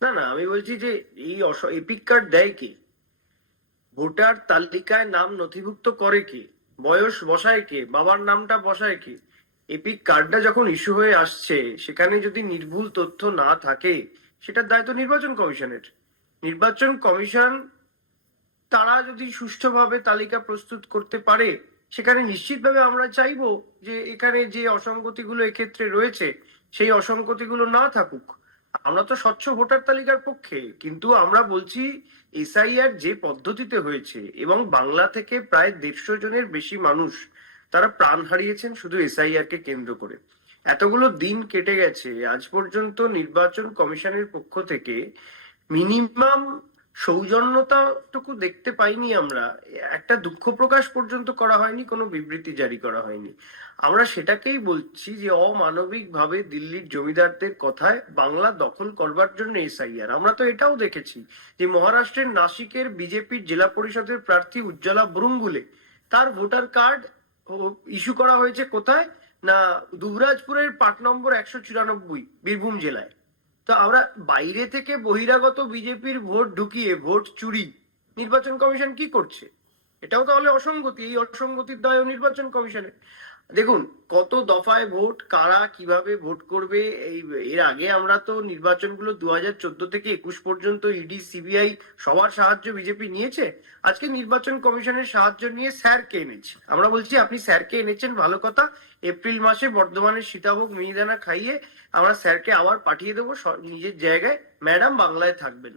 না না, আমি বলছি যে এই এপিক কার্ড দেয় কে? ভোটার তালিকায় নাম নথিভুক্ত করে কে? বয়স বসায় কে? বাবার নামটা বসায় কে? এপিক কার্ডটা যখন ইস্যু হয়ে আসছে, সেখানে যদি নির্ভুল তথ্য না থাকে, সেটার দায়িত্ব নির্বাচন কমিশনের। নির্বাচন কমিশন তারা যদি সুষ্ঠুভাবে তালিকা প্রস্তুত করতে পারে, সেখানে নিশ্চিতভাবে আমরা চাইবো যে এখানে যে অসঙ্গতিগুলো এক্ষেত্রে রয়েছে, সেই অসঙ্গতিগুলো না থাকুক। আমরা তো স্বচ্ছ ভোটার তালিকার পক্ষে, কিন্তু আমরা বলছি এসআইআর যে পদ্ধতিতে হয়েছে, এবং বাংলা থেকে প্রায় 150 জনের বেশি মানুষ তারা প্রাণ হারিয়েছেন শুধু এসআইআর কে কেন্দ্র করে। এতগুলো দিন কেটে গেছে, আজ পর্যন্ত নির্বাচন কমিশনের পক্ষ থেকে মিনিমাম সৌজন্যতাটুকু দেখতে পাইনি আমরা। একটা দুঃখ প্রকাশ পর্যন্ত করা হয়নি, কোনো বিবৃতি জারি করা হয়নি। আমরা সেটাকেই বলছি যে অমানবিক ভাবে দিল্লির জমিদারদের কথায় বাংলা দখল করবার জন্য এসআইআর। আমরা তো এটাও দেখেছি যে মহারাষ্ট্রের নাসিকের বিজেপির জেলা পরিষদের প্রার্থী উজ্জ্বলা বুরুঙ্গুলে, তার ভোটার কার্ড ইস্যু করা হয়েছে কোথায়? না, দুবরাজপুরের পার্ট নম্বর 194, বীরভূম জেলায়। তো আমরা বাইরে থেকে বহিরাগত বিজেপির ভোট ঢুকিয়ে ভোট চুরি নির্বাচন কমিশন কি করছে? এটাও তাহলে অসঙ্গতি। এই অসঙ্গতির দায় নির্বাচন কমিশনের। দেখুন, কত দফায় ভোট, কারা কিভাবে ভোট করবে, এই এর আগে আমরা তো নির্বাচনগুলো 2014 থেকে 21 পর্যন্ত ইডি সিবিআই সবার সাহায্য বিজেপি নিয়েছে। আজকে নির্বাচন কমিশনের সাহায্য নিয়ে স্যারকে এনেছে। আমরা বলছি আপনি স্যারকে এনেছেন, ভালো কথা। এপ্রিল মাসে বর্ধমানের সীতাভোগ মিহিদানা খাইয়ে আমরা স্যারকে আবার পাঠিয়ে দেবো নিজের জায়গায়, ম্যাডাম বাংলায় থাকবেন।